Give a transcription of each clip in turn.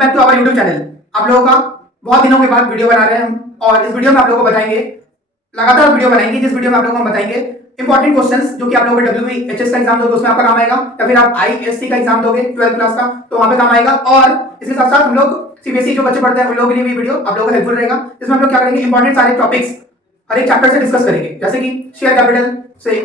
Back to our YouTube channel. आप लोगों का बहुत दिनों के बाद वीडियो बना रहे हैं हम, और इस वीडियो में आप लोगों को बताएंगे, लगातार वीडियो बनाएंगे जिस वीडियो में आप लोगों को हम बताएंगे इंपॉर्टेंट क्वेश्चंस जो कि आप लोगों को WBHS का एग्जाम दोगे उसमें आपका काम आएगा, या फिर आप ISC का एग्जाम दोगे 12th क्लास का तो वहां पे काम आएगा। और इसके साथ साथ हम लोग CBSE जो बच्चे पढ़ते हैं उन लोगों के लिए भी वीडियो आप लोगों को हेल्पफुल रहेगा, जिसमें हम लोग क्या करेंगे, इंपॉर्टेंट सारे टॉपिक्स हर एक चैप्टर से डिस्कस करेंगे, जैसे कि शेयर कैपिटल से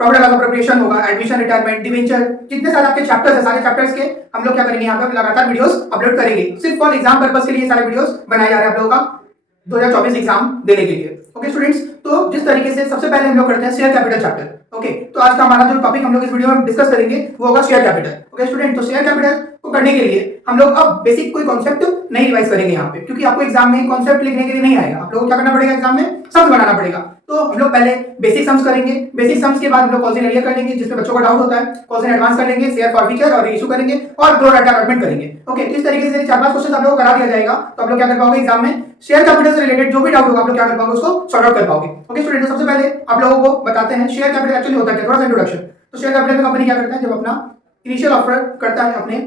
प्रॉफिट लॉस अप्रोप्रिएशन होगा, एडमिशन, रिटायरमेंट, डिवेंचर, जितने सारे आपके चैप्टर्स है सारे चैप्टर्स के हम लोग क्या करेंगे, यहाँ पे लगातार वीडियोस अपलोड करेंगे। सिर्फ फॉर एग्जाम पर्पस के लिए सारे वीडियोस बनाए जा रहे हैं आप लोगों का 2024 एग्जाम देने के लिए। ओके स्टूडेंट्स, तो जिस तरीके से सबसे पहले हम लोग करते हैं शेयर कैपिटल चैप्टर। ओके, तो आज का हमारा जो टॉपिक हम लोग इस वीडियो में डिस्कस करेंगे वो होगा शेयर कैपिटल। ओके स्टूडेंट, तो शेयर कैपिटल को करने के लिए हम लोग अब बेसिक कोई कॉन्सेप्ट नहीं रिवाइज करेंगे यहाँ पे, क्योंकि आपको एग्जाम में कॉन्सेप्ट लिखने के लिए नहीं आएगा। आप लोगों को क्या करना पड़ेगा, एग्जाम में सम्स बनाना पड़ेगा। तो हम लोग पहले बेसिक सम्स करेंगे, बेसिक सम्स के बाद हम लोग क्वेश्चन एरिया कर लेंगे जिसमें बच्चों का डाउट होता है, क्वेश्चन एडवांस कर लेंगे, शेयर फॉरफीचर और इशू करेंगे और प्रो डाटा अलॉटमेंट करेंगे। ओके, इस तरीके से 4-5 क्वेश्चन आप लोगों को करा दिया जाएगा, तो आप लोग क्या कर पाओगे एग्जाम में शेयर कैपिटल से रिलेटेड जो भी डाउट होगा आप लोग क्या कर पाओगे, उसको सॉर्ट आउट कर पाओगे। ओके स्टूडेंट, तो सबसे पहले आप लोगों को बताते हैं शेयर कैपिटल एक्चुअली होता है, थोड़ा सा इंट्रोडक्शन। तो शेयर कैपिटल में कंपनी क्या करता है, जब अपना इनिशियल ऑफर करता है अपने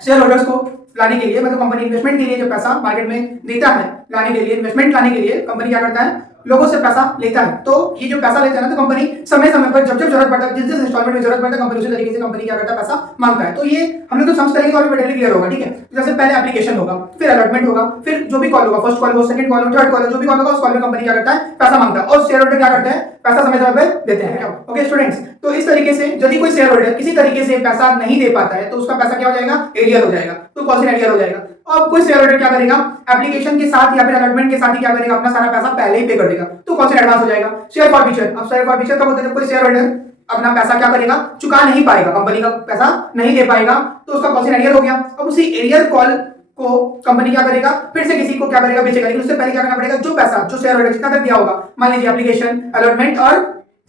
शेयर होल्डर्स को लाने के लिए, मतलब कंपनी इन्वेस्टमेंट के लिए जो पैसा मार्केट में देता है लाने के लिए, इन्वेस्टमेंट लाने के लिए कंपनी क्या करता है, लोगों से पैसा लेता है। तो ये जो पैसा लेता है ना, तो कंपनी समय समय पर जब जब जरूरत पड़ता है, जिस जिस इंस्टॉलमेंट में जरूरत पड़ता है, कंपनी उसी तरीके से कंपनी क्या करता है, पैसा मांगता है। तो ये हम लोग तो समझ करेंगे और भी क्लियर होगा। ठीक है, जैसे पहले एप्लीकेशन होगा, फिर अलॉटमेंट होगा, फिर जो भी कॉल होगा, फर्स्ट कॉल हो, सेकंड कॉल हो, थर्ड कॉल हो, जो भी कॉल होगा उस कॉल में कंपनी क्या करता है, पैसा मांगता है, और शेयर होल्डर क्या करते हैं, पैसा समय समय पर देते हैं। ओके स्टूडेंट्स, तो इस तरीके से यदि कोई शेयर होल्डर किसी तरीके से पैसा नहीं दे पाता है तो उसका पैसा क्या हो जाएगा, एरियर हो जाएगा, तो कॉस्ट एरियर हो जाएगा। अब कोई शेयर होल्डर क्या करेगा, एप्लीकेशन के साथ या फिर अलॉटमेंट के साथ ही क्या करेगा, अपना सारा पैसा पहले ही पे कर देगा, तो कॉस्ट एडवांस हो जाएगा। शेयर फॉरफीचर, अब शेयर फॉरफीचर कब होता है, कोई शेयर होल्डर अपना पैसा क्या करेगा, चुका नहीं पाएगा, कंपनी का पैसा नहीं दे पाएगा, तो उसका कॉस्ट एरियर हो गया। अब उसी एरियर कॉल को कंपनी क्या करेगा, फिर से किसी को क्या करेगा, बेचेगा। लेकिन उससे पहले क्या करना पड़ेगा, जो पैसा जो शेयर होल्डर जितना तक दिया होगा, मान लीजिए एप्लीकेशन, अलॉटमेंट और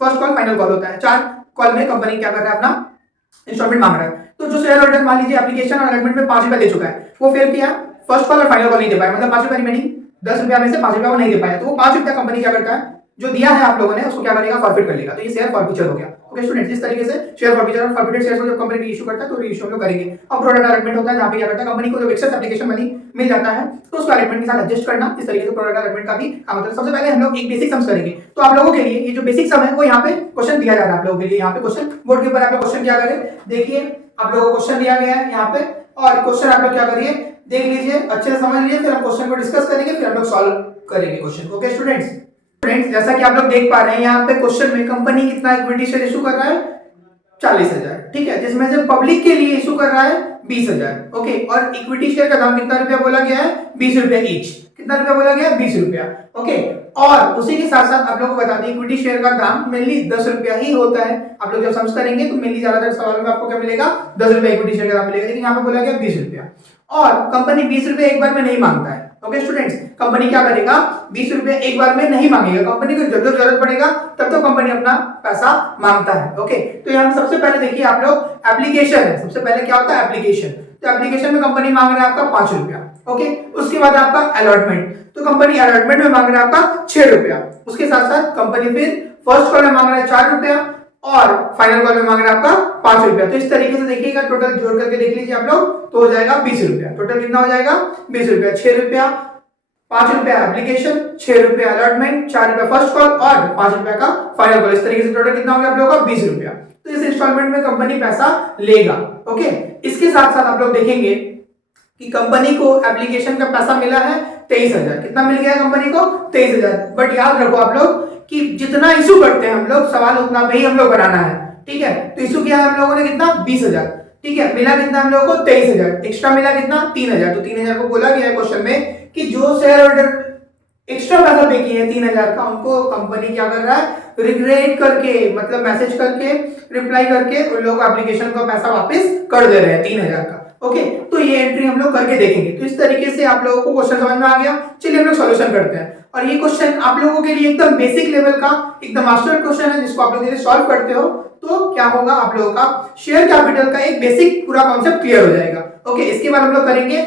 फर्स्ट कॉल, फाइनल कॉल होता है, 4 कॉल में कंपनी क्या कर रहा है, अपना इंस्टॉलमेंट मांग रहा है। तो जो शेयर होल्डर मान लीजिए एप्लीकेशन और अलॉटमेंट में 5 रुपया दे चुका है, वो फेल किया, फर्स्ट कॉल और फाइनल कॉल नहीं दे पाया, मतलब 5 रुपया रिमेनिंग, 10 रुपया में से 5 रुपया वो नहीं दे पाया, तो वो 5 रुपया कंपनी क्या करता है, जो दिया है आप लोगों ने उसको क्या करेगा, फॉरफिट कर लेगा। तो ये शेयर फॉरफीचर हो गया। ओके स्टूडेंट्स, इस तरीके से शेयर फॉरफीचर और फॉरफिटेड शेयर्स को जब कंपनी इशू करता है तो रीइशू हम लोग करेंगे। अब प्रोडक्ट अलॉटमेंट होता है, जहां पे क्या करता है, कंपनी को जब एक्सेस एप्लीकेशन मनी मिल जाता है तो उसको अलॉटमेंट के साथ एडजस्ट करना, इस तरीके से प्रोडक्ट अलॉटमेंट का भी काम होता है। सबसे पहले हम लोग एक बेसिक सम्स करेंगे, तो आप लोगों के लिए ये जो बेसिक सम है वो यहाँ पे क्वेश्चन दिया जा रहा है आप लोगों के लिए। यहाँ पे क्वेश्चन बोर्ड के ऊपर आप लोग क्वेश्चन क्या करें, देखिए आप लोगों को क्वेश्चन दिया गया है यहाँ पे, और क्वेश्चन आप लोग क्या करिए, देख लीजिए, अच्छे से समझ लीजिए, फिर हम क्वेश्चन को डिस्कस करेंगे, फिर हम लोग सॉल्व करेंगे क्वेश्चन। ओके स्टूडेंट्स, जैसा कि आप लोग देख पा रहे हैं यहाँ पे क्वेश्चन में कंपनी कितना इक्विटी शेयर इशू कर रहा है, 40,000, ठीक है, जिसमें से पब्लिक के लिए इशू कर रहा है 20,000। ओके, और इक्विटी शेयर का दाम कितना रुपया बोला गया है, 20 रुपया ईच। कितना रुपया बोला गया है, 20 रुपया। ओके, और उसी के साथ साथ आप लोगों को बता दें इक्विटी शेयर का दाम मेनली 10 रुपया ही होता है। आप लोग जब समझ करेंगे तो मेनली ज्यादातर सवाल में आपको क्या मिलेगा, 10 रुपया इक्विटी शेयर का दाम मिलेगा, लेकिन यहाँ पे बोला गया 20 रुपया, और कंपनी 20 रुपया एक बार में नहीं मांगता है। ओके स्टूडेंट्स, कंपनी क्या करेगा, 20 रुपए एक बार में नहीं मांगेगा, कंपनी को जब जब जरूरत पड़ेगा तब तो कंपनी अपना पैसा मांगता है। ओके, तो यहाँ सबसे पहले देखिए आप लोग एप्लीकेशन है, सबसे पहले क्या होता है एप्लीकेशन, तो एप्लीकेशन में कंपनी मांग रहा है आपका 5 रुपया। ओके, उसके बाद आपका अलॉटमेंट, तो कंपनी अलॉटमेंट में मांग रहा है आपका 6 रुपया, उसके साथ साथ कंपनी फिर फर्स्ट कॉल में मांग रहा है 4 रुपया और फाइनल कॉल में मांग रहा है आपका 5 रुपया। तो इस तरीके से देखिएगा, टोटल जोड़ करके देख लीजिए आप लोग, तो हो जाएगा 20 रुपया। टोटल कितना हो जाएगा, 20 रुपया, 6 रुपया, 5 रुपया एप्लीकेशन, 6 रुपया अलॉटमेंट, 4 रुपया फर्स्ट कॉल और 5 रुपया का फाइनल कॉल। इस तरीके से टोटल कितना हो गया आप लोगों का, 20 रुपया। तो इस इंस्टॉलमेंट में कंपनी पैसा लेगा। ओके, इसके साथ साथ आप लोग देखेंगे कि कंपनी को एप्लीकेशन का पैसा मिला है 23,000। कितना मिल गया कंपनी को, 23,000। बट याद रखो आप लोग कि जितना इशू करते हैं हम लोग, सवाल उतना ही हम लोग बनाना है। ठीक है, तो इशू किया है हम लोगों ने कितना, 20,000। ठीक है, मिला कितना हम लोगों को, 23,000। एक्स्ट्रा मिला कितना, 3,000। तो 3,000 को बोला गया है क्वेश्चन में कि जो शेयर होल्डर एक्स्ट्रा पैसा पे किए हैं 3,000 का, उनको कंपनी क्या कर रहा है, रिग्रेट करके, मतलब मैसेज करके, रिप्लाई करके उन लोगों को एप्लीकेशन का पैसा वापस कर दे रहे हैं 3,000 का। ओके, तो ये एंट्री हम लोग करके देखेंगे। तो इस तरीके से आप लोगों को क्वेश्चन समझ में आ गया। चलिए हम लोग सॉल्यूशन करते हैं, और ये क्वेश्चन आप लोगों के लिए एकदम बेसिक लेवल का एकदम मास्टर क्वेश्चन है, जिसको आप लोग यदि सॉल्व करते हो तो क्या होगा, आप लोगों का शेयर कैपिटल का एक बेसिक पूरा कॉन्सेप्ट क्लियर हो जाएगा। ओके, इसके बाद हम लोग करेंगे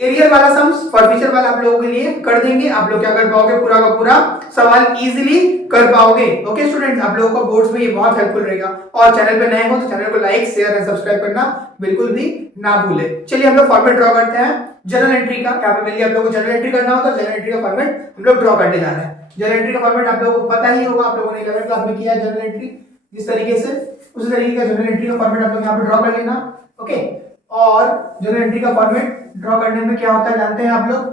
एरियर वाला सम्स फॉरफिचर वाला आप लोगों के लिए कर देंगे। आप लोग क्या कर पाओगे, पूरा का पूरा सवाल इजीली कर पाओगे। ओके स्टूडेंट्स, आप लोगों को बोर्ड्स में ये बहुत हेल्पफुल रहेगा। और चैनल पे नए हो तो चैनल को लाइक शेयर एंड सब्सक्राइब करना बिल्कुल भी ना भूले। चलिए हम लोग फॉर्मेट ड्रॉ करते हैं जर्नल एंट्री का। यहाँ पे मिलिए आप लोगों को जर्नल एंट्री करना होता है, जर्नल एंट्री का फॉर्मेट हम लोग ड्रॉ करने जा रहे हैं। जर्नल एंट्री का फॉर्मेट आप लोगों को पता ही होगा, आप लोगों ने 11th क्लास में किया है जर्नल एंट्री जिस तरीके से, उसी तरीके का जर्नल एंट्री का फॉर्मेट आप लोग यहाँ पे ड्रॉ कर लेना। ओके, और जर्नल एंट्री का फॉर्मेट ड्रॉ करने में क्या होता है जानते हैं आप लोग,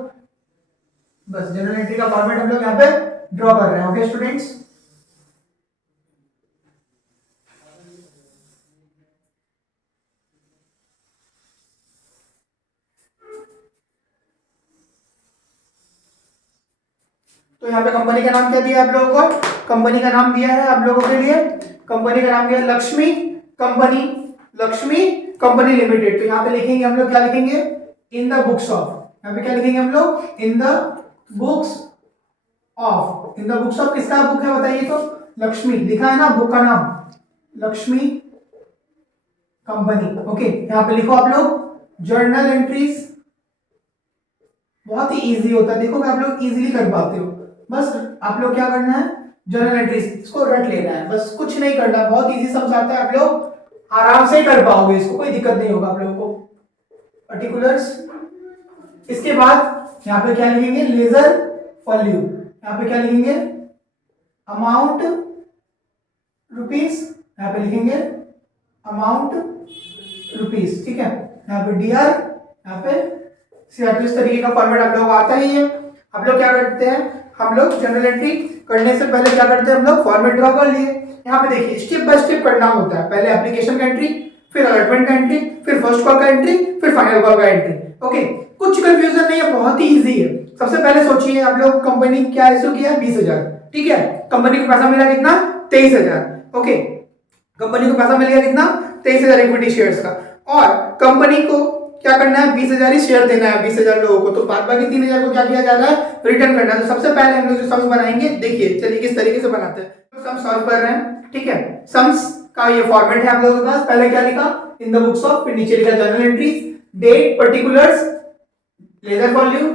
बस जर्नल एंट्री का फॉर्मेट हम लोग यहाँ पे ड्रॉ कर रहे हैं। ओके स्टूडेंट्स, तो यहाँ पे कंपनी का नाम क्या दिया आप लोगों को, कंपनी का नाम दिया है आप लोगों के लिए, कंपनी का नाम दिया Lakshmi company, Lakshmi company limited. तो यहाँ पे लिखेंगे हम लोग, क्या लिखेंगे, इन द बुक्स ऑफ, यहाँ पे क्या लिखेंगे हम लोग, in the books of. In the books of किसका बुक है बताइए, तो लक्ष्मी लिखा है ना बुक का नाम, लक्ष्मी कंपनी। ओके, यहाँ पे लिखो आप लोग जर्नल एंट्रीज, बहुत ही इजी होता है, देखो आप लोग इजीली कर पाते हो। बस आप लोग क्या करना है, जर्नल एंट्रीज इसको रट लेना है, बस कुछ नहीं करना, बहुत इजी समझाता है, आप लोग आराम से कर पाओगे, इसको कोई दिक्कत नहीं होगा आप लोगों को। पर्टिकुलर्स, इसके बाद यहाँ पे क्या लिखेंगे, लेजर वॉल्यूम, यहाँ पे क्या लिखेंगे, अमाउंट रुपीस, यहाँ पे लिखेंगे अमाउंट रुपीस, ठीक है। यहाँ पे डीआर, यहाँ पे सीआर। इस तरीके का फॉर्मेट आप लोगों को आता ही है। आप लोग क्या करते हैं, हम लोग जनरल एंट्री करने से पहले क्या करते हैं, हम लोग फॉर्मेट ड्रॉ कर लिए। यहाँ पे देखिए स्टेप बाय स्टेप करना होता है, पहले एप्लीकेशन का एंट्री, फिर अलॉटमेंट का एंट्री, फिर फर्स्ट कॉल का एंट्री, फिर फाइनल कॉल का एंट्री। ओके, कुछ कंफ्यूजन नहीं है, बहुत ही इजी है। सबसे पहले सोचिए आप लोग, कंपनी क्या इशू किया, 20,000, ठीक है। कंपनी को पैसा मिला कितना, 23,000। ओके, कंपनी को पैसा मिल गया कितना, 23,000 इक्विटी शेयर्स का, और कंपनी को क्या करना है, 20,000 ही शेयर देना है 20,000 लोगों को, तो बाद बाकी 3,000 को क्या किया जा रहा है, रिटर्न करना है। तो सबसे पहले हम लोग जो सम्स बनाएंगे, देखिए चलिए किस तरीके से बनाते हैं। तो सम सॉल्व कर रहे हैं, ठीक है। सम्स का ये फॉर्मेट है हम लोगों के पास। पहले क्या लिखा, इन द बुक्स ऑफ, फिर नीचे लिखा journal entries, date, particulars, ledger volume,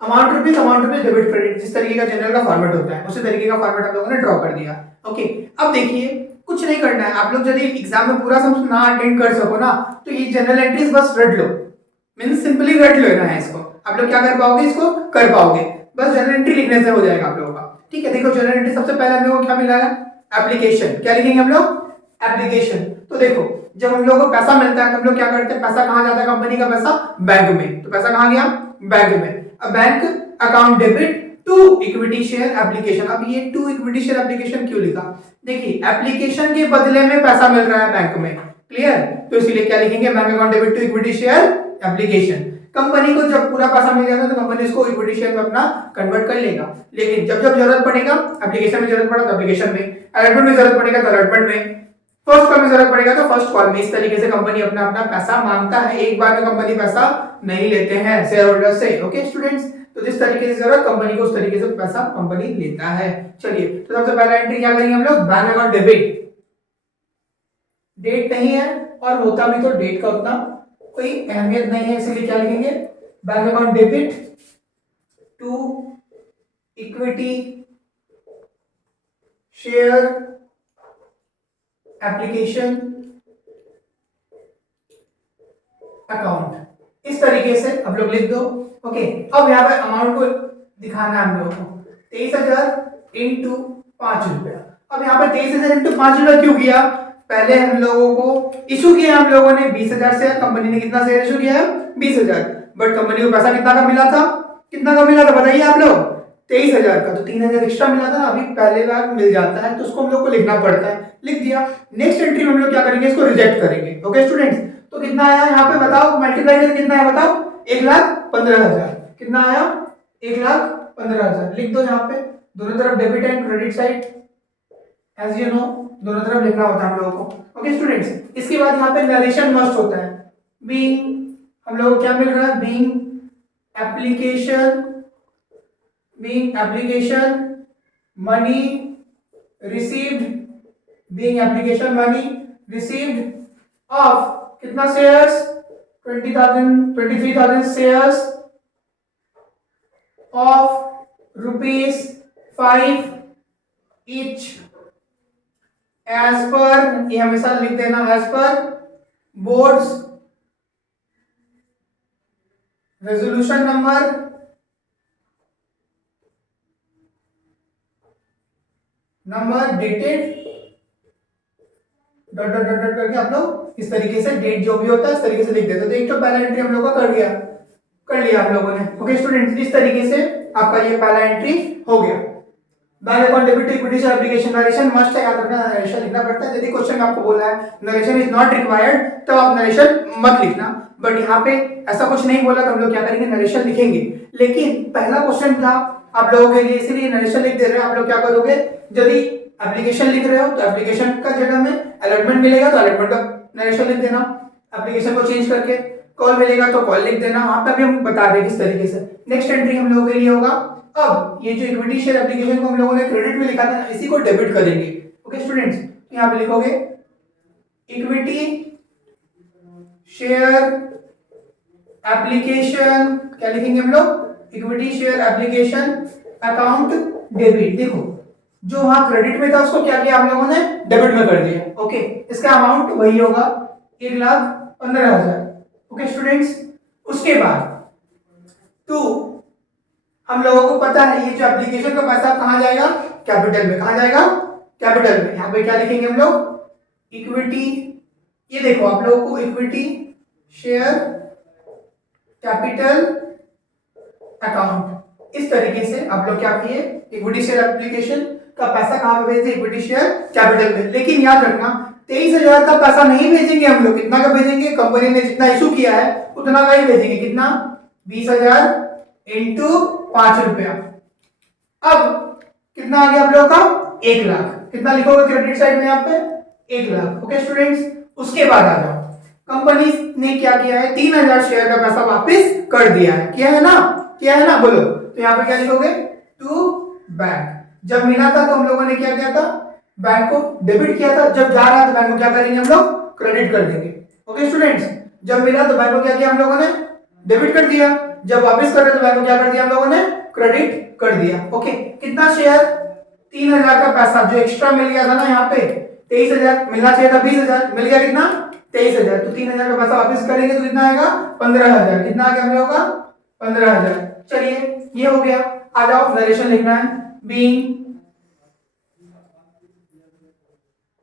amount rupees debit credit, जिस तरीके का जनरल का फॉर्मेट होता है उसी तरीके का फॉर्मेट आप लोगों ने ड्रॉ कर दिया। ओके, अब देखिए कुछ नहीं करना है, आप लोग यदि एग्जाम में पूरा सम ना अटेंड कर सको ना, तो ये जनरल एंट्रीज बस रट लो, मींस सिंपली रट लेना है इसको। आप लोग क्या कर पाओगे, इसको कर पाओगे, बस जनरल एंट्री लिखने से हो जाएगा आप लोगों का, ठीक है। देखो जनरल एंट्री सबसे पहले हम लोगों को क्या मिला है, एप्लीकेशन। क्या लिखेंगे हम लोग, एप्लीकेशन। तो देखो जब हम लोगों को पैसा मिलता है तो हम लोग क्या करते हैं, पैसा कहाँ जाता है, कंपनी का पैसा बैंक में, तो पैसा कहाँ गया, बैंक में। अब bank account debit to equity share application. अब ये टू इक्विटी शेयर एप्लीकेशन क्यों लिखा, देखिए एप्लीकेशन के बदले में पैसा मिल रहा है बैंक में, क्लियर, तो इसीलिए क्या लिखेंगे, bank account debit to equity share application. Company को जब पूरा पैसा मिल जाता है तो कंपनी इसको इक्विटी शेयर में अपना कन्वर्ट कर लेगा, लेकिन जब जब जरूरत पड़ेगा, एप्लीकेशन में जरूरत पड़ा तो एप्लीकेशन में, अलॉटमेंट में जरूरत पड़ेगा तो अलॉटमेंट में, फर्स्ट कॉल में जरूरत पड़ेगा तो फर्स्ट कॉल में। इस तरीके से कंपनी अपना अपना पैसा मांगता है, एक बार में कंपनी पैसा नहीं लेते हैं शेयर होल्डर से। ओके स्टूडेंट्स, तो जिस तरीके से जरूरत कंपनी को उस तरीके से पैसा कंपनी लेता है। चलिए, तो सबसे पहला एंट्री क्या करेंगे हम लोग, बैंक अकाउंट डेबिट, डेट नहीं है और होता भी तो डेट का उतना कोई अहमियत नहीं है, इसलिए क्या लिखेंगे, bank account debit to equity share application account, इस तरीके से आप लोग लिख दो। ओके, अब यहाँ पे अमाउंट को दिखाना है हम लोगों को, 23,000 इंटू 5 रुपया। अब यहाँ पे 23,000 इंटू 5 रुपया क्यों किया, पहले हम लोगों को इशू किया हम लोगों ने 20,000 शेयर, कंपनी ने कितना शेयर इशू किया है, 20,000, बट कंपनी को पैसा कितना का मिला था, कितना का मिला था बताइए आप लोग, 23,000 का, तो 3,000 एक्स्ट्रा मिला था ना, अभी पहले बार मिल जाता है तो उसको हम लोग को लिखना पड़ता है, लिख दिया। नेक्स्ट एंट्री में हम लोग क्या करेंगे, इसको रिजेक्ट करेंगे। ओके स्टूडेंट्स, तो कितना आया यहाँ पे बताओ, मल्टीप्लाई करके कितना आया बताओ, 1,15,000, कितना आया, 1,15,000, लिख दो यहाँ पे, दोनों तरफ debit and credit side, as you know दोनों तरफ लिखना होता है हम लोगों को। ओके स्टूडेंट्स, इसके बाद यहाँ पे नरेशन मस्ट होता है, बीइंग, हम लोगों को क्या मिल रहा है, being application money received, being application money received of कितना shares, 23,000 shares of ₹5 each as per, ये हमेशा लिख देना, as per boards resolution number dated dot dot dot करके आप लोग इस तरीके से डेट जो भी होता है इस तरीके से लिख देते। तो एक तो पहला एंट्री हम लोग का कर लिया आप लोगों ने। ओके स्टूडेंट्स, इस तरीके से आपका ये पहला एंट्री हो गया। Bank account debit to equity share application, narration must है, याद रखना नरेशन लिखना पड़ता है। यदि क्वेश्चन में आपको बोला है नरेशन इज नॉट रिक्वायर्ड तो आप नरेशन मत लिखना, बट यहाँ पे ऐसा कुछ नहीं बोला तो हम लोग क्या करेंगे, नरेशन लिखेंगे। लेकिन पहला क्वेश्चन था आप लोगों के लिए, इसीलिए नरेशन लिख दे रहे हैं। आप लोग क्या करोगे, यदि एप्लीकेशन लिख रहे हो तो एप्लीकेशन का जगह में अलॉटमेंट मिलेगा तो अलॉटमेंट का नरेशन लिख देना, एप्लीकेशन को चेंज करके। कॉल मिलेगा तो कॉल लिख देना। वहां पे भी हम बता दें किस तरीके से। नेक्स्ट एंट्री हम लोगों के लिए होगा, अब ये जो इक्विटी शेयर एप्लीकेशन को हम लोगों ने क्रेडिट में लिखा था ना, इसी को डेबिट करेंगे। ओके स्टूडेंट्स, यहाँ पे लिखोगे इक्विटी शेयर एप्लीकेशन, क्या लिखेंगे हम लोग, equity share application account debit. देखो जो वहां क्रेडिट में था उसको क्या किया हम लोगों ने, डेबिट में कर दिया। ओके, इसका अमाउंट वही होगा 1,15,000। ओके स्टूडेंट्स, उसके बाद तो हम लोगों को पता है ये जो एप्लीकेशन का पैसा कहां जाएगा, कैपिटल में। कहां जाएगा, कैपिटल में। यहाँ पे क्या लिखेंगे हम लोग, इक्विटी, ये देखो आप लोगों को इक्विटी शेयर कैपिटल अकाउंट, इस तरीके से आप लोग क्या किए, इक्विटी शेयर एप्लीकेशन का पैसा कहां पे भेजते, इक्विटी शेयर कैपिटल में। लेकिन याद रखना 23,000 का पैसा नहीं भेजेंगे हम लोग। कितना का भेजेंगे, कंपनी ने जितना इशू किया है उतना का ही भेजेंगे। कितना, 20,000 इंटू 5 रुपया। अब कितना आ गया आप लोगों का, 1 लाख। कितना लिखोगे क्रेडिट साइड में यहाँ पे, 1 लाख। ओके स्टूडेंट्स, उसके बाद आ जाओ, कंपनी ने क्या किया है, 3,000 शेयर का पैसा वापस कर दिया है। किया है ना, किया है ना, बोलो। तो यहाँ पे क्या लिखोगे, टू बैंक। जब मिला था तो हम लोगों ने क्या किया था, बैंक को डेबिट किया था। जब जा रहा है तो बैंक को क्या करेंगे हम लोग, क्रेडिट कर देंगे। ओके स्टूडेंट्स, जब मिला तो बैंक को क्या किया हम लोगों ने, डेबिट कर दिया। जब वापस कर रहे तो बैंक को क्या कर दिया हम लोगों ने, क्रेडिट कर दिया। ओके, कितना शेयर, 3,000 का पैसा जो एक्स्ट्रा मिल गया था ना, यहाँ पे 23,000 मिलना चाहिए था, 20,000 मिल गया। कितना, 23,000। तो 3,000 का पैसा वापस करेंगे तो कितना आएगा, 15,000। कितना आ गया हम लोगों का, 15,000। चलिए ये हो गया। आ जाओ नरेशन लिखना है, बीइंग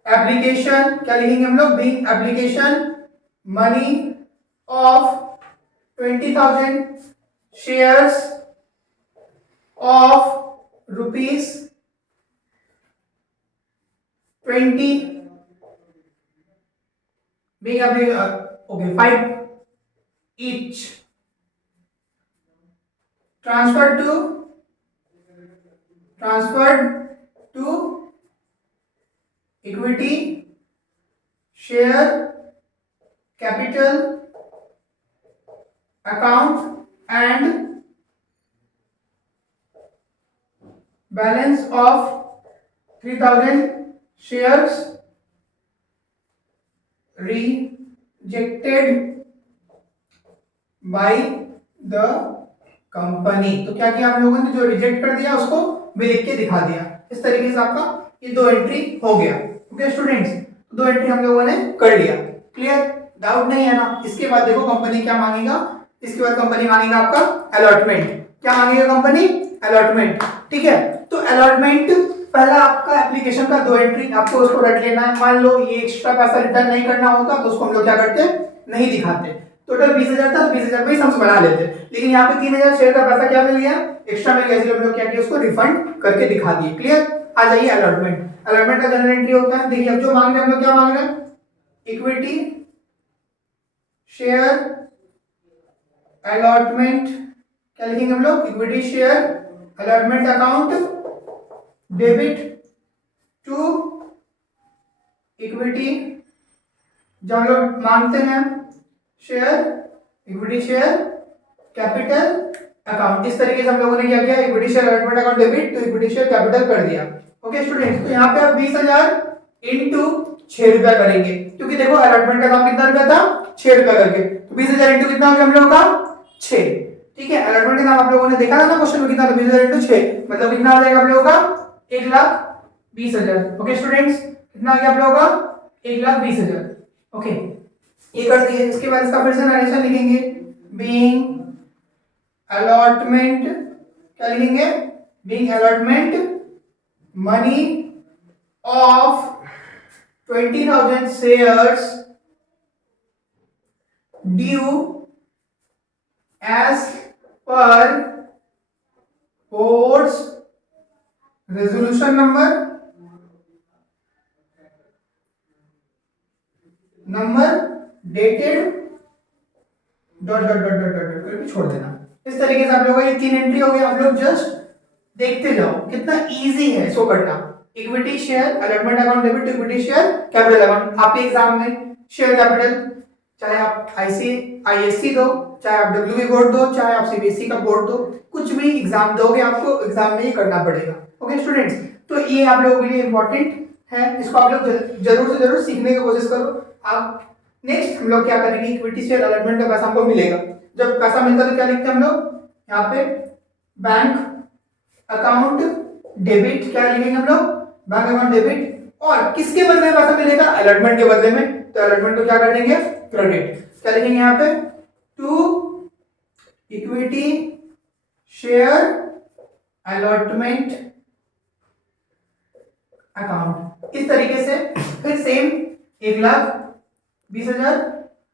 एप्लीकेशन, क्या लिखेंगे हम लोग, being application money of 20,000 shares of rupees 20 being okay 5 each transferred to equity share capital account and balance of 3,000 shares rejected by the company। तो क्या किया हम लोगों ने, जो रिजेक्ट कर दिया उसको भी लिख के दिखा दिया। इस तरीके से आपका ये 2 एंट्री हो गया। ओके स्टूडेंट्स, 2 एंट्री हम लोगों ने कर लिया। क्लियर, डाउट नहीं है ना। इसके बाद देखो कंपनी क्या मांगेगा, इसके बाद कंपनी मांगेगा आपका अलॉटमेंट। क्या मांगेगा कंपनी, अलॉटमेंट। ठीक है, तो अलॉटमेंट पहला आपका एप्लीकेशन का 2 एंट्री आपको उसको रट लेना है। मान लो ये एक्स्ट्रा पैसा रिटर्न नहीं करना होता तो उसको हम लोग क्या करते, नहीं दिखाते। टोटल 20,000 था तो 20,000 में ही सम बना लेते। लेकिन यहाँ पे 3,000 शेयर का पैसा क्या मिल गया, एक्स्ट्रा मिल गया, इसलिए हम लोग क्या किया, उसको रिफंड करके दिखा दिए। क्लियर, आ जाइए अलॉटमेंट। अलॉटमेंट का जनरल एंट्री होता है, देखिए अब जो मांग रहे हैं हम लोग, क्या मांग रहे हैं, इक्विटी शेयर अलॉटमेंट, क्या लिखेंगे हम लोग, equity share allotment account debit to equity. जब हम लोग मांगते हैं share, equity share capital account, इस तरीके से हम लोगों ने क्या किया, equity share allotment account debit to equity share capital कर दिया। ओके स्टूडेंट्स, तो यहाँ पे आप 20,000 इंटू 6 रुपया करेंगे, क्योंकि देखो अलॉटमेंट का दाम कितना रुपया था, 6 रुपया करके। तो 20,000 इंटू कितना हो गया हम लोगों का, 6। ठीक है, अलॉटमेंट का नाम आप लोगों ने देखा था ना क्वेश्चन में, कितना 20,000 इंटू 6 मतलब कितना आ जाएगा आप लोगों का 1,20,000। ओके स्टूडेंट्स, कितना आ गया आप लोगों का 1,20,000। ओके, ये कर दिए। इसके बाद इसका फिर से नरेशन लिखेंगे, बीइंग अलॉटमेंट, क्या लिखेंगे, being allotment money of 20,000 shares due as per board's resolution number dated dot dot dot dot dot करके छोड़ देना। इस तरीके से आप लोगों का ये 3 एंट्री हो गया। आप लोग जस्ट देखते जाओ कितना इजी है इसको करना। Equity share allotment account debit, equity share capital account. आपके एग्जाम में शेयर कैपिटल, चाहे आप आईएससी दो, चाहे आप डब्ल्यूबी बोर्ड दो, चाहे आप सीबीएसई का बोर्ड दो, कुछ भी एग्जाम दोगे आपको एग्जाम में ये करना पड़ेगा। ओके स्टूडेंट्स, तो ये आप लोगों के लिए इंपॉर्टेंट है, इसको आप लोग जरूर से जरूर सीखने की कोशिश करो। आप नेक्स्ट हम लोग क्या करेंगे, इक्विटी शेयर अलॉटमेंट का पैसा हमको मिलेगा। जब पैसा मिलता है तो क्या लिखते हैं हम लोग यहाँ पे, बैंक अकाउंट डेबिट, क्या लिखेंगे हम लोग, बैंक अकाउंट डेबिट। और किसके बदले में पैसा मिलेगा, अलॉटमेंट के बदले में, तो अलॉटमेंट को क्या कर देंगे, क्रेडिट। क्या लिखेंगे यहाँ पे, to equity share allotment account. इस तरीके से फिर सेम 1,20,000,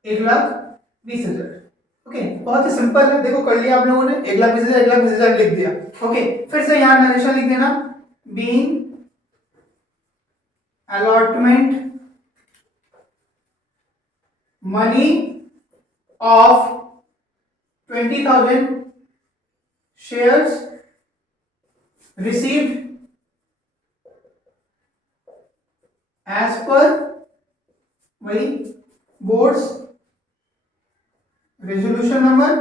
1,20,000। ओके, बहुत ही सिंपल है। देखो कर लिया आप लोगों ने, 1,20,000, 1,20,000 लिख दिया। ओके, फिर से यहाँ नरेशन लिख देना, being allotment money of 20,000 shares received as per वही boards resolution number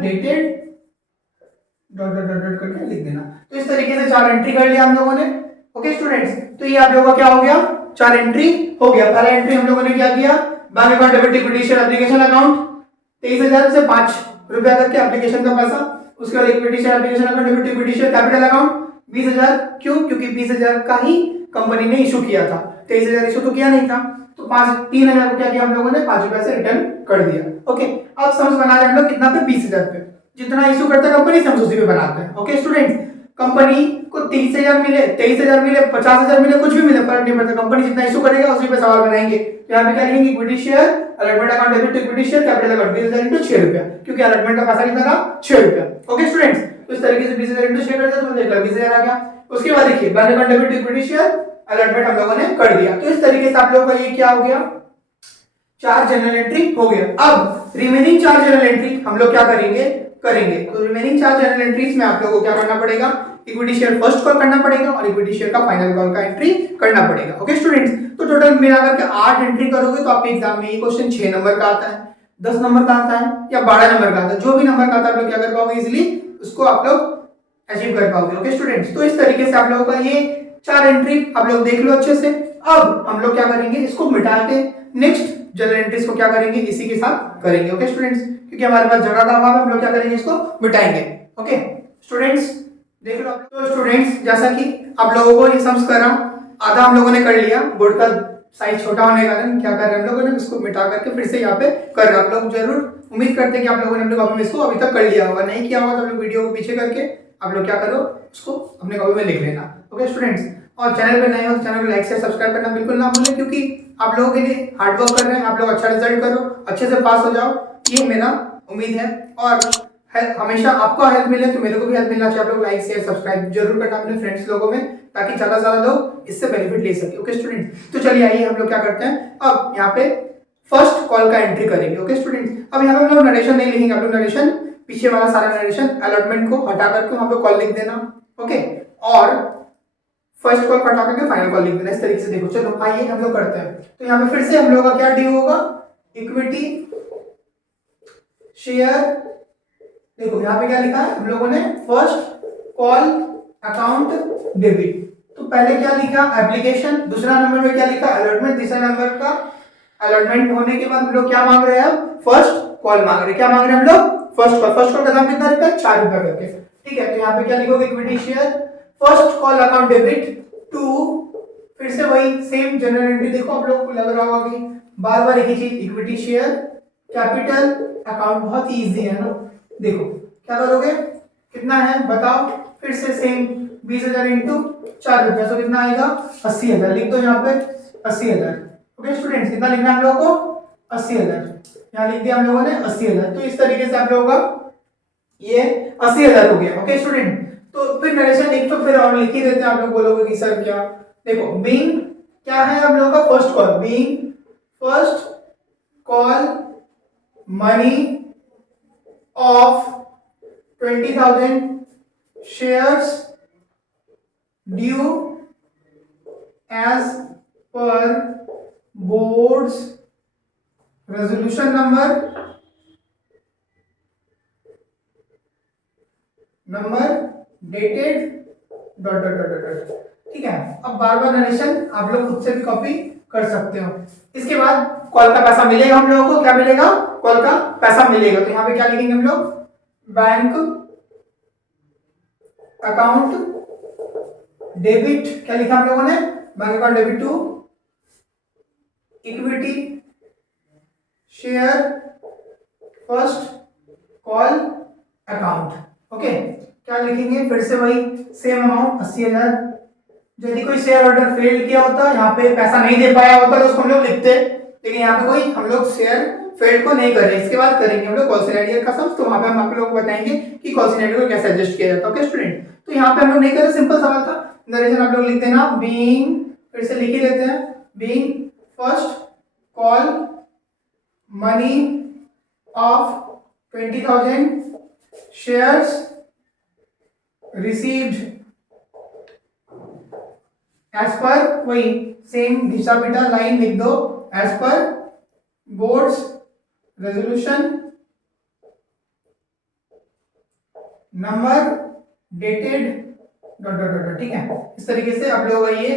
dated dot dot dot करके लिख देना। तो इस तरीके से 4 एंट्री कर लिया हम लोगों ने। ओके स्टूडेंट्स, तो ये आप लोगों का क्या हो गया, 4 एंट्री हो गया। पहला एंट्री हम लोगों ने क्या किया, bank account debit equity share application account 23,000 से 5 रुपया करके एप्लीकेशन का पैसा। उसके बाद equity share application account debit equity share capital account 20,000। क्यों, क्योंकि 20,000 का ही कंपनी ने इशू किया था, 23,000 इशू तो किया नहीं था, तो 3,000 को क्या किया हम लोगों ने, 5 रुपया से रिटर्न कर दिया। ओके, अब सम्स बना रहे हम लोग कितना पे, 20,000 पे। जितना इशू करता है कंपनी सम्स उसी पे बनाते हैं। ओके स्टूडेंट्स, कंपनी को 30,000 मिले, 23,000 मिले, 50,000 मिले, कुछ भी मिले फर्क नहीं पड़ता, कंपनी जितना इशू करेगा उसी पे सवाल बनाएंगे। यहाँ पे क्या लिखेंगे, equity share allotment account debit equity share capital account 20,000 into 6 रुपया, क्योंकि अलॉटमेंट का पैसा कितना था, 6 रुपया। ओके स्टूडेंट्स, तो इस तरीके से 20,000 इंटू 6 कर दिया तो 1,20,000 आ गया। उसके बाद देखिए bank account debit equity share allotment हम लोगों ने कर दिया। तो इस तरीके से आप लोगों का ये क्या हो गया, 4 जनरल एंट्री हो गया। अब रिमेनिंग 4 जनरल एंट्री हम लोग क्या करेंगे, तो रिमेनिंग 4 जनरल एंट्रीज में आप लोगों को क्या करना पड़ेगा, इक्विटी शेयर फर्स्ट कॉल करना पड़ेगा और इक्विटी शेयर का फाइनल कॉल का एंट्री करना पड़ेगा। ओके स्टूडेंट्स, तो टोटल मिलाकर के 8 एंट्री करोगे तो आपके एग्जाम में ये क्वेश्चन 6 नंबर का आता है, 10 नंबर का आता है या 12 नंबर का आता है, जो भी नंबर का आता है आप लोग क्या कर पाओगे, इजीली उसको आप लोग अचीव कर पाओगे। ओके स्टूडेंट्स, तो इस तरीके से आप लोगों का ये 4 एंट्री आप लोग देख लो अच्छे से। अब हम लोग क्या करेंगे, इसको मिटा के नेक्स्ट जनरल एंट्रीज को क्या करेंगे, इसी के साथ करेंगे। ओके स्टूडेंट्स, क्योंकि हमारे पास जगह का अभाव है, हम लोग क्या करेंगे, इसको मिटाएंगे। ओके स्टूडेंट्स, देख लो। तो स्टूडेंट्स, जैसा कि आप लोगों को ये सम्स कर रहा हूं, आधा हम लोगों ने कर लिया, बोर्ड का साइज छोटा होने के कारण क्या कर रहे हैं हम लोगों ने, इसको मिटा करके फिर से यहाँ पे कर रहे हैं। आप लोग जरूर उम्मीद करते हैं कि आप लोगों ने अपने कॉपी में इसको अभी तक कर लिया होगा। नहीं किया होगा तो आप लोग वीडियो को पीछे करके आप लोग क्या करो, उसको अपने कॉपी में लिख लेना। ओके स्टूडेंट्स, और चैनल पे नए हो तो चैनल को लाइक शेयर सब्सक्राइब करना बिल्कुल ना भूलें, क्योंकि आप लोगों के लिए हार्ड वर्क कर रहे हैं। आप लोग अच्छा रिजल्ट करो, अच्छे से पास हो जाओ, ये मेरा उम्मीद है। और हमेशा आपको हेल्प मिले तो मेरे को भी हेल्प मिलना चाहिए। आप लोग लाइक शेयर सब्सक्राइब जरूर करना अपने फ्रेंड्स लोगों में, ताकि ज्यादा से ज्यादा लोग इससे बेनिफिट ले सके। ओके स्टूडेंट्स, तो चलिए आइए हम लोग क्या करते हैं, अब यहाँ पे फर्स्ट कॉल का एंट्री करेंगे। ओके स्टूडेंट्स, अब यहाँ पे हम लोग नरेशन नहीं लिखेंगे, आप लोग नरेशन पीछे वाला सारा नरेशन अलॉटमेंट को हटा करके वहां पे कॉल लिख देना। ओके, और फर्स्ट कॉल हटा करके फाइनल कॉल लिख देना। इस तरीके से देखो, चलो आइए हम लोग करते हैं। तो यहाँ पे फिर से हम लोग का क्या ड्यू होगा, इक्विटी शेयर। देखो यहाँ पे क्या लिखा है हम लोगों ने, फर्स्ट कॉल अकाउंट डेबिट। तो पहले क्या लिखा, एप्लीकेशन, दूसरा नंबर में क्या लिखा, अलॉटमेंट, तीसरा नंबर का अलॉटमेंट होने के बाद हम लोग क्या मांग रहे हैं, फर्स्ट कॉल मांग रहे हैं। क्या मांग रहे हैं हम लोग, फर्स्ट कॉल। फर्स्ट कॉल का दाम कितना रहता है, 4 रुपए करके। ठीक है, तो यहाँ पे क्या लिखोगे, equity share first call account debit to, फिर से वही सेम जनरल एंट्री। देखो आप लोग को लग रहा होगा कि बार बार एक ही चीज, इक्विटी शेयर कैपिटल अकाउंट, बहुत ही इजी है ना। देखो क्या करोगे, कितना है बताओ, फिर से सेम 20,000 इंटू 4 रुपया, तो कितना आएगा, 80,000। लिख दो यहाँ पे 80,000। ओके स्टूडेंट्स, कितना लिखना है हम लोगों को, 80,000। यहाँ लिख दिया हम लोगों ने 80,000। तो इस तरीके से आप लोगों का ये 80,000 हो गया। ओके स्टूडेंट, तो फिर नरेशन लिख तो फिर और लिख ही देते हैं। आप लोग बोलोगे कि सर क्या, देखो बीइंग क्या है हम लोगों का, first call, being first call money of 20,000 shares due as per board's resolution number dated dot dot dot dot. ठीक है, अब बार बार नरेशन आप लोग खुद से भी कॉपी कर सकते हो। इसके बाद कॉल का पैसा मिलेगा हम लोगों को, क्या मिलेगा, कॉल का पैसा मिलेगा। तो यहाँ पे क्या लिखेंगे हम लोग, बैंक अकाउंट डेबिट, क्या लिखा हम लोगों ने, bank account debit to equity share first call account. Okay, क्या लिखेंगे, फिर से वही सेम अमाउंट 80,000। यदि कोई शेयर होल्डर फेल किया होता, यहाँ पे पैसा नहीं दे पाया होता, तो उसको हम लोग लिखते, लेकिन यहाँ पे कोई हम लोग शेयर फेल्ड को नहीं कर रहे। इसके बाद करेंगे हम लोग कॉल सिनेरियो का सम, तो वहां पे हम आप लोगों को बताएंगे कि कॉल सिनेरियो को कैसे एडजस्ट किया जाता है। ओके स्टूडेंट, तो यहाँ पे हम लोग नहीं कर रहे, सिंपल सवाल था। नरेशन आप लोग लिख देना, बीइंग, फिर से लिख ही देते हैं, being first call money of 20,000 shares received as per, वही सेम घिसा पिटा लाइन लिख दो, as per boards resolution number dated dot dot dot. ठीक है, इस तरीके से आप लोगों का ये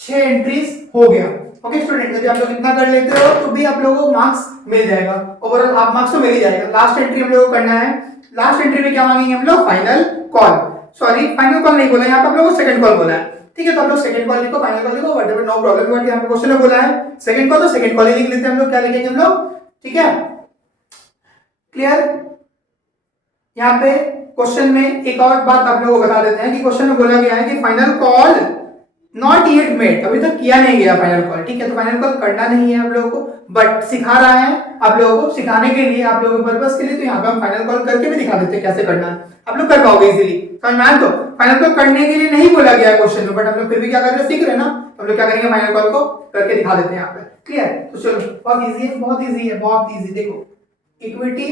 6 एंट्रीज हो गया। ओके स्टूडेंट, यदि आप लोग इतना कर लेते हो तो भी आप लोगों को मार्क्स मिल जाएगा, ओवरऑल हाफ मार्क्स तो मिल ही जाएगा। लास्ट एंट्री हम लोगों को करना है। लास्ट एंट्री में क्या मांगेंगे हम लोग, final call, sorry final call नहीं बोला, यहाँ पे आप लोगों को सेकंड कॉल बोला है। ठीक है, तो आप लोग सेकंड कॉल लिखो, फाइनल कॉल लिखो, व्हाटएवर, नो प्रॉब्लम। बट यहाँ पे क्वेश्चन में बोला है सेकंड कॉल, तो सेकंड कॉल ही लिख लेते हैं हम लोग। क्या लिखेंगे हम लोग, ठीक है, क्लियर। यहाँ पे क्वेश्चन में एक और बात आप लोगों को बता देते हैं कि क्वेश्चन में बोला गया है कि final call not yet made, अभी तक किया नहीं गया फाइनल कॉल। ठीक है, तो फाइनल कॉल करना नहीं है आप लोगों को, बट सिखा रहा है आप लोगों को, सिखाने के लिए, आप लोगों के पर्पस के लिए। तो यहाँ पे हम फाइनल कॉल करके भी दिखा देते हैं कैसे करना है, आप लोग कर पाओगे इजीली। समझ में आया? तो फाइनल कॉल करने के लिए नहीं बोला गया है क्वेश्चन में, बट हम लोग फिर भी क्या कर रहे हैं, सीख रहे हैं ना। हम लोग क्या करेंगे, फाइनल कॉल को करके दिखा देते हैं यहाँ पे। क्लियर? तो चलो, बहुत इजी है, बहुत इजी है, बहुत इजी। देखो इक्विटी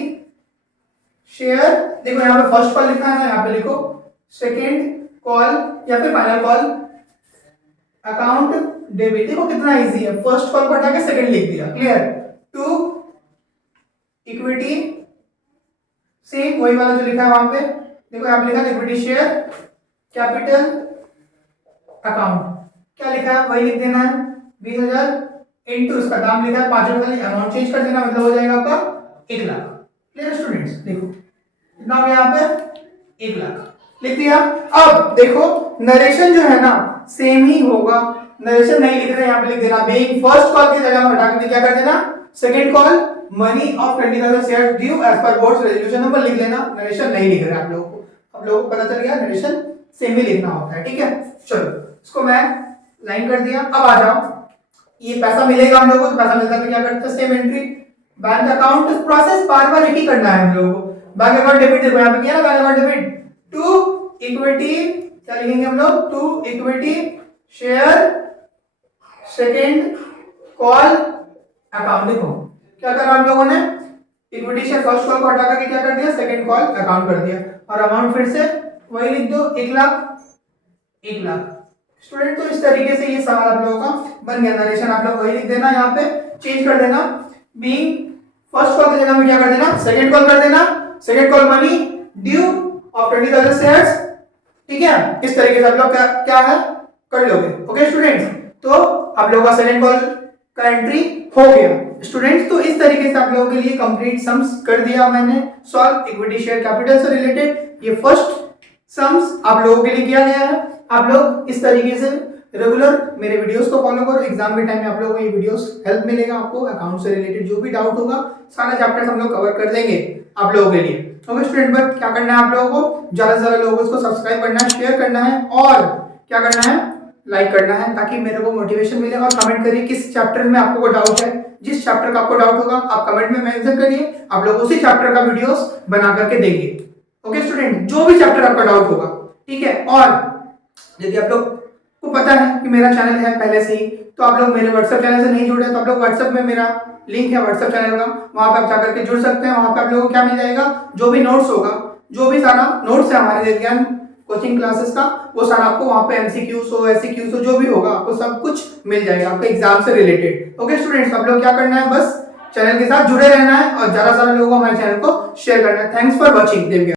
शेयर, देखो यहाँ पे फर्स्ट कॉल लिखा है ना, यहाँ पे लिखो सेकेंड कॉल या फिर फाइनल कॉल अकाउंट डेबिट। देखो कितना इजी है, फर्स्ट कॉल को हटा के सेकंड लिख दिया। क्लियर? टू इक्विटी, सेम वही वाला जो लिखा है वहां पे, देखो यहाँ पे लिखा है इक्विटी शेयर कैपिटल अकाउंट। क्या लिखा है वही लिख देना है, 20,000 इंटू उसका दाम लिखा है 5 रुपए, अमाउंट चेंज कर देना, मतलब हो जाएगा आपका 1 लाख। Clear students? देखो कितना हो गया यहाँ पे, 1 लाख लिख दिया। अब देखो नरेशन जो है ना सेम ही होगा, नरेशन नहीं लिख रहे यहाँ पे लिख देना बीइंग फर्स्ट कॉल की जगह हटा के क्या कर देना, second call money of 20,000 share due as per boards resolution number लिख लेना। नरेशन नहीं लिख रहे आप लोगों को, आप लोगों को पता चल गया नरेशन सेम ही लिखना होता है। ठीक है, चलो इसको मैं लाइन कर दिया। अब आ जाओ, ये पैसा मिलेगा हम लोगों को, तो पैसा मिलता है तो क्या करते हैं, same entry bank account, process बार बार एक ही करना है हम लोगों को। बैंक अकाउंट डेबिट, देखो यहाँ पे किया ना bank account debit to equity, क्या लिखेंगे हम लोग, to equity share second call account. देखो क्या करा हम लोगों ने, इक्विटी शेयर फर्स्ट कॉल को हटा करके क्या कर दिया, सेकेंड कॉल अकाउंट कर दिया, और अमाउंट फिर से वही लिख दो, 1 लाख 1 लाख। स्टूडेंट तो इस तरीके से ये सवाल आप लोगों का बन गया। नरेशन आप लोग वही लिख देना, यहाँ पे चेंज कर देना, बीइंग फर्स्ट कॉल की जगह में क्या कर देना, सेकंड कॉल कर देना, second call money due of 20,000 shares. ठीक है, इस तरीके से आप लोग क्या है कर लोगे। ओके स्टूडेंट्स, तो आप लोगों का सेकंड कॉल का एंट्री हो गया स्टूडेंट्स। तो इस तरीके से आप लोगों के लिए कंप्लीट सम्स कर दिया मैंने सॉल्व इक्विटी शेयर कैपिटल से रिलेटेड। ये फर्स्ट सम्स आप लोगों के लिए किया गया है। आप लोग इस तरीके से रेगुलर मेरे वीडियोस को फॉलो करो, एग्जाम के टाइम में आप लोगों को ये वीडियोस हेल्प मिलेगा। आपको अकाउंट से रिलेटेड जो भी डाउट होगा सारा चैप्टर्स हम लोग कवर कर देंगे आप लोगों के लिए। ओके स्टूडेंट, बट क्या करना है आप लोगों को, ज्यादा से ज्यादा लोगों को इसको सब्सक्राइब करना है, शेयर करना है और क्या करना है, लाइक करना है, ताकि मेरे को मोटिवेशन मिले। और कमेंट करिए किस चैप्टर में आपको कोई डाउट है। जिस चैप्टर का आपको डाउट होगा आप कमेंट में मेंशन करिए, आप लोग उसी चैप्टर का वीडियोस बना करके देंगे। ओके स्टूडेंट, जो भी चैप्टर आपका डाउट होगा, ठीक है। और यदि आप लोग को पता है कि मेरा चैनल है पहले से ही, तो आप लोग मेरे व्हाट्सएप चैनल से नहीं जुड़े तो आप लोग व्हाट्सएप में मेरा लिंक है व्हाट्सएप चैनल का, वहां पे आप जाकर के जुड़ सकते हैं। वहां पे आप लोगों को क्या मिल जाएगा, जो भी नोट्स होगा, जो भी सारा नोट्स है हमारे विज्ञान कोचिंग क्लासेस का, वो सारा आपको वहां पे एमसीक्यूज हो, एससीक्यूज हो, जो भी होगा आपको सब कुछ मिल जाएगा आपके एग्जाम से रिलेटेड। ओके स्टूडेंट्स, आप लोग क्या करना है, बस चैनल के साथ जुड़े रहना है और ज्यादा से ज्यादा लोगों को हमारे चैनल को शेयर करना है। Thanks for watching.